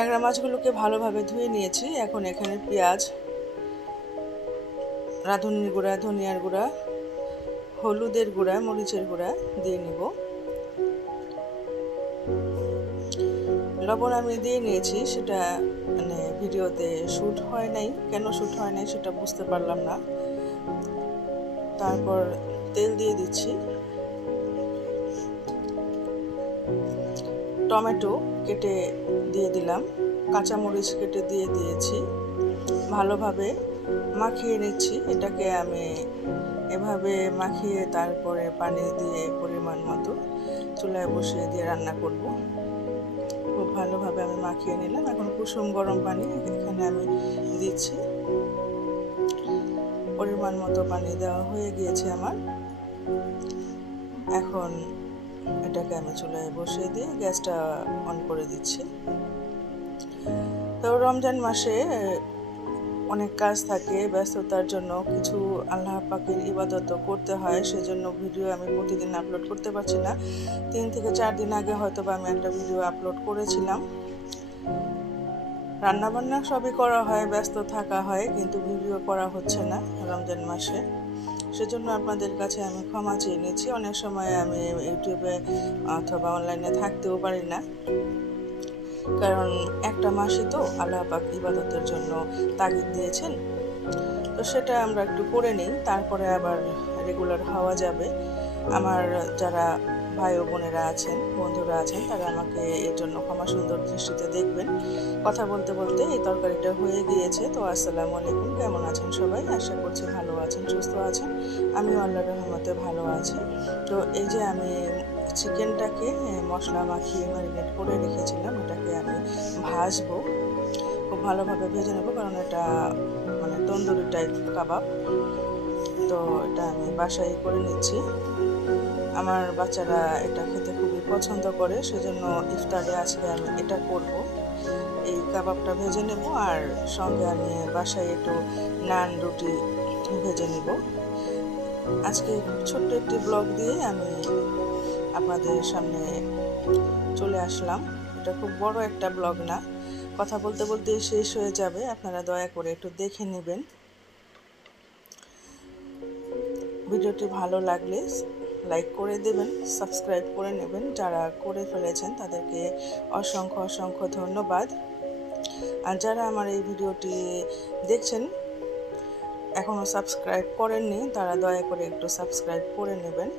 ট্যাংরা মাছগুলোকে ভালোভাবে ধুয়ে নিয়েছি। এখন এখানে পেঁয়াজ, রাঁধুনির গুঁড়া, ধনিয়ার গুঁড়া, হলুদের গুঁড়া, মরিচের গুঁড়া দিয়ে নিব। লবণ আমি দিয়ে নিয়েছি, সেটা মানে ভিডিওতে শ্যুট হয় নাই। কেন শ্যুট হয় নাই সেটা বুঝতে পারলাম না। তারপর তেল দিয়ে দিচ্ছি। টমেটো কেটে দিয়ে দিলাম, কাঁচামরিচ কেটে দিয়ে দিয়েছি। ভালোভাবে মাখিয়ে নিচ্ছি। এটাকে আমি এভাবে মাখিয়ে তারপরে পানি দিয়ে পরিমাণ মতো চুলায় বসিয়ে দিয়ে রান্না করব। খুব ভালোভাবে আমি মাখিয়ে নিলাম। এখন কুসুম গরম পানি এখানে আমি দিচ্ছি। পরিমাণ মতো পানি দেওয়া হয়ে গিয়েছে আমার। এখন এটাকে আমি চুলায় বসিয়ে দিয়ে গ্যাসটা অন করে দিচ্ছি। তো রমজান মাসে অনেক কাজ থাকে, ব্যস্ততার জন্য কিছু আল্লাহ পাকের ইবাদতও করতে হয়, সেজন্য ভিডিও আমি প্রতিদিন আপলোড করতে পারছি না। 3 থেকে 4 দিন আগে হয়তো বা আমি একটা ভিডিও আপলোড করেছিলাম। রান্নাবান্না সবই করা হয়, ব্যস্ত থাকা হয়, কিন্তু ভিডিও করা হচ্ছে না রমজান মাসে। সেজন্য আপনাদের কাছে আমি ক্ষমা চেয়ে নিচ্ছি। অনেক সময় আমি ইউটিউবে অথবা অনলাইনে থাকতেও পারি না, কারণ একটা মাসই তো আল্লাহ পাক ইবাদতের জন্য তাগিদ দিয়েছেন। তো সেটা আমরা একটু করে নিই, তারপরে আবার রেগুলার হওয়া যাবে। আমার যারা ভাই ও বোনেরা আছেন, বন্ধুরা আছেন, তারা আমাকে এর জন্য ক্ষমা সুন্দর দৃষ্টিতে দেখবেন। কথা বলতে বলতে এই তরকারিটা হয়ে গিয়েছে। তো আসসালামু আলাইকুম, কেমন আছেন সবাই? আশা করছি ভালো আছেন, সুস্থ আছেন। আমিও আল্লাহর রহমতে ভালো আছি। তো এই যে আমি চিকেনটাকে মশলা মাখিয়ে ম্যারিনেট করে রেখেছিলাম, এটাকে আমি ভাজবো, খুব ভালোভাবে ভেজে নেবো, কারণ এটা মানে তন্দুরি টাইপ কাবাব। তো এটা আমি বাসায় করে নিচ্ছি। আমার বাচ্চারা এটা খেতে খুবই পছন্দ করে, সেজন্য ইফতারে আজকে আমি এটা করব। এই কাবাবটা ভেজে নেব, আর সঙ্গে আমি বাসায় একটু নান রুটি ভেজে নিব। আজকে ছোট্ট একটি ব্লগ দিয়ে আমি আপনাদের সামনে চলে আসলাম। এটা খুব বড় একটা ব্লগ না, কথা বলতে বলতে শেষ হয়ে যাবে। আপনারা দয়া করে একটু দেখে নেবেন। ভিডিওটি ভালো লাগলে লাইক করে দেবেন, সাবস্ক্রাইব করে নেবেন। যারা করে ফেলেছেন তাদেরকে অসংখ্য অসংখ্য ধন্যবাদ। আর যারা আমার এই ভিডিওটি দেখছেন এখনও সাবস্ক্রাইব করেননি, তারা দয়া করে একটু সাবস্ক্রাইব করে নেবেন।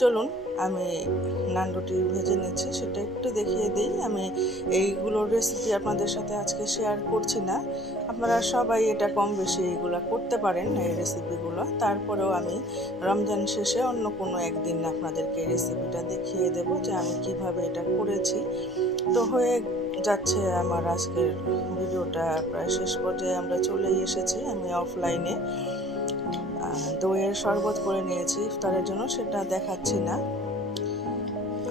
চলুন আমি নান রুটি ভেজে নিচ্ছি, সেটা একটু দেখিয়ে দিই। আমি এইগুলোর রেসিপি আপনাদের সাথে আজকে শেয়ার করছি না, আপনারা সবাই এটা কম বেশি এইগুলো করতে পারেন এই রেসিপিগুলো। তারপরেও আমি রমজান শেষে অন্য কোনো একদিন আপনাদেরকে রেসিপিটা দেখিয়ে দেব যে আমি কিভাবে এটা করেছি। তো হয়ে যাচ্ছে আমার আজকের ভিডিওটা, প্রায় শেষ পর্যায়ে আমরা চলেই এসেছি। আমি অফলাইনে দইয়ের শরবত করে নিয়েছি ইফতারের জন্য, সেটা দেখাচ্ছি না।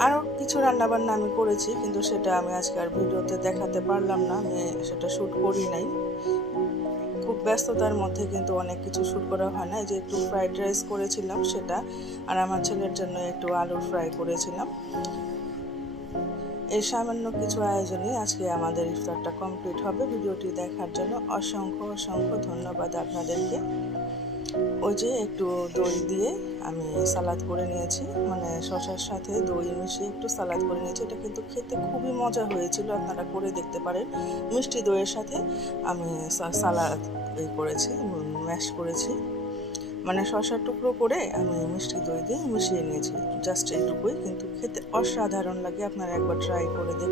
আরও কিছু রান্নাবান্না আমি করেছি, কিন্তু সেটা আমি আজকে আর ভিডিওতে দেখাতে পারলাম না, আমি সেটা শ্যুট করি নাই। খুব ব্যস্ততার মধ্যে কিন্তু অনেক কিছু শ্যুট করা হয় না। যে একটু ফ্রাইড রাইস করেছিলাম সেটা, আর আমার ছেলের জন্য একটু আলুর ফ্রাই করেছিলাম। এই সামান্য কিছু আয়োজনে আজকে আমাদের ইফতারটা কমপ্লিট হবে। ভিডিওটি দেখার জন্য অসংখ্য অসংখ্য ধন্যবাদ আপনাদেরকে। ওই যে একটু দই দিয়ে আমি সালাদ করে নিয়েছি, মানে শসার সাথে দই মিশিয়ে একটু সালাদ করে নিয়েছি। এটা কিন্তু খেতে খুবই মজা হয়েছিল, আপনারা করে দেখতে পারেন। মিষ্টি দইয়ের সাথে আমি সালাদ করেছি, ম্যাশ করেছি, মানে শসার টুকরো করে আমি মিষ্টি দই দিয়ে মিশিয়ে নিয়েছি। জাস্ট এইটুকুই, কিন্তু খেতে অসাধারণ লাগে। আপনারা একবার ট্রাই করে দেখতে